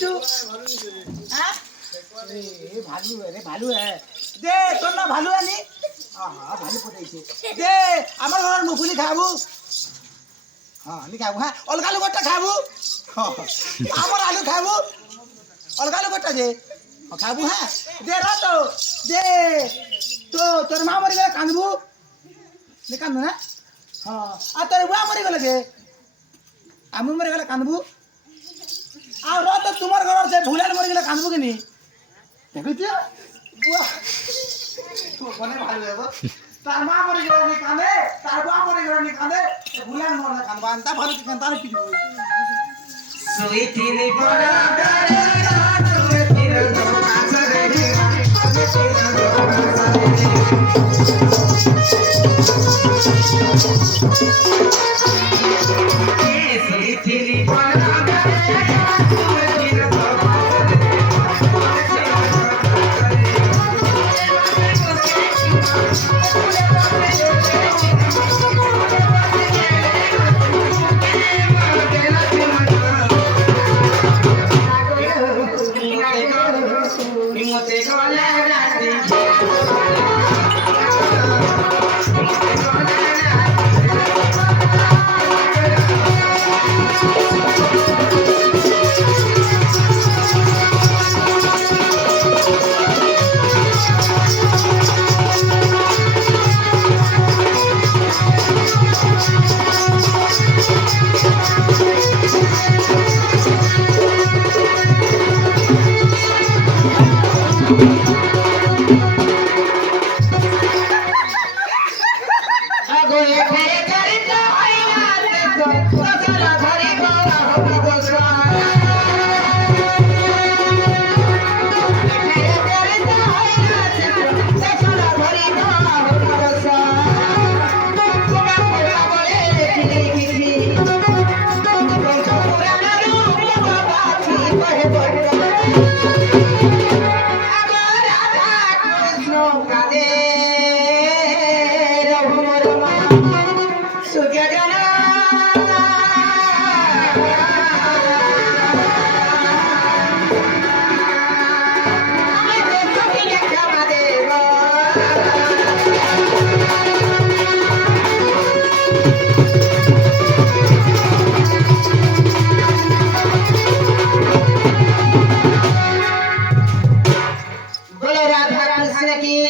तू हाँ भालू है रे भालू है दे तो ना भालू है नी हाँ भालू पटाइछे दे आमर घर मुफुली खाबू हाँ नी खाबू हाँ अलगा आलू गोटा खाबू हाँ आमर आलू खाबू अलगा आलू गोटा जे खाबू हाँ दे रा तो दे तो तोर माँ मरी गला कांदबू नी कांदू ना हाँ आ तोर बुआ मरी गला जे आमू मरी गला कांदबू आ रा तो तुम्हार घर से भूलान मरी गला कांदबू कि नी देखियो बुआ तू कोने भालू है वो तार माँ मरी गला नी कांदे तार बुआ मरी गला नी कांदे भूलान मरला कांदबा अंता भालू की कांता रे पिटू सोई थी बड़ा डरे तुम्हें फिर दो कांसरे सोई थी बड़ा डरे तुम्हें फिर दो की